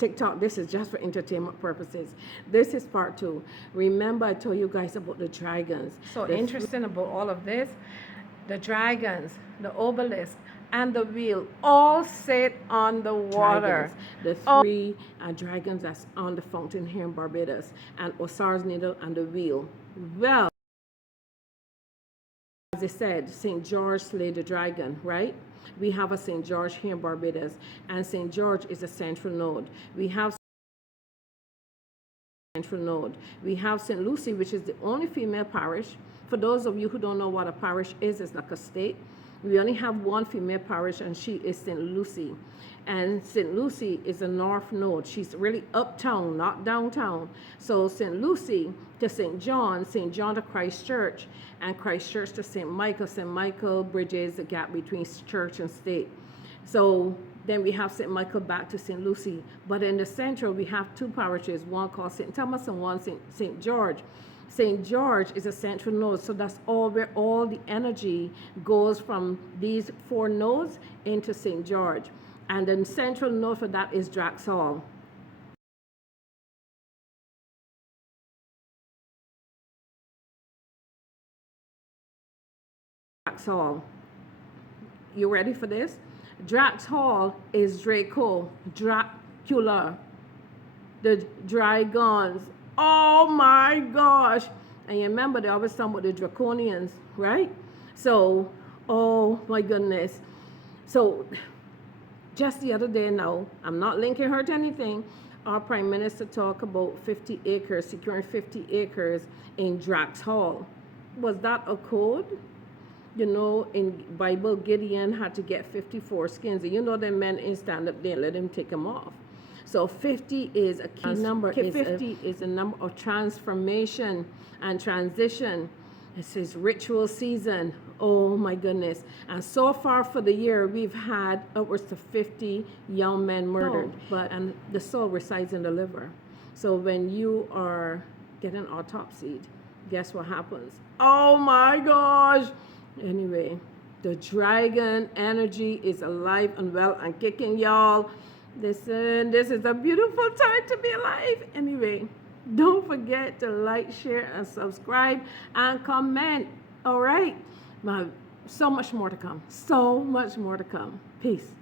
TikTok. This is just for entertainment purposes. This is part 2. Remember, I told you guys about the dragons. So interesting about all of this. The dragons, the obelisk, and the wheel all sit on the water. The 3 dragons that's on the fountain here in Barbados, and Osiris needle and the wheel. Well, as I said, St. George slayed the dragon, right? We have a St. George here in Barbados, and St. George is a central node. We have St. Lucy, which is the only female parish. For those of you who don't know what a parish is, it's like a state. We only have one female parish, and she is St. Lucy. And St. Lucy is a north node. She's really uptown, not downtown. So St. Lucy to St. John to Christ Church, and Christ Church to St. Michael. St. Michael bridges the gap between church and state. So then we have St. Michael back to St. Lucy. But in the central, we have 2 parishes, one called St. Thomas and one St. George. St. George is a central node, so that's all where all the energy goes from these 4 nodes into St. George. And the central node for that is Drax Hall. Drax Hall. You ready for this? Drax Hall is Draco, Dracula, the dragons. Oh my gosh. And you remember they always talk about the draconians, right? So, oh my goodness. So, just the other day now, I'm not linking her to anything, our Prime Minister talked about 50 acres, securing 50 acres in Drax Hall. Was that a code? You know, in Bible, Gideon had to get 54 skins. And you know the men in stand up there, let him take them off. So 50 is a key number. 50 is a number of transformation and transition. It says ritual season. Oh my goodness. And so far for the year, we've had upwards of 50 young men murdered. And the soul resides in the liver. So when you are getting autopsied, guess what happens? Oh my gosh. Anyway, the dragon energy is alive and well and kicking, y'all. Listen, this is a beautiful time to be alive. Anyway, don't forget to like, share, and subscribe, and comment. All right? So much more to come. So much more to come. Peace.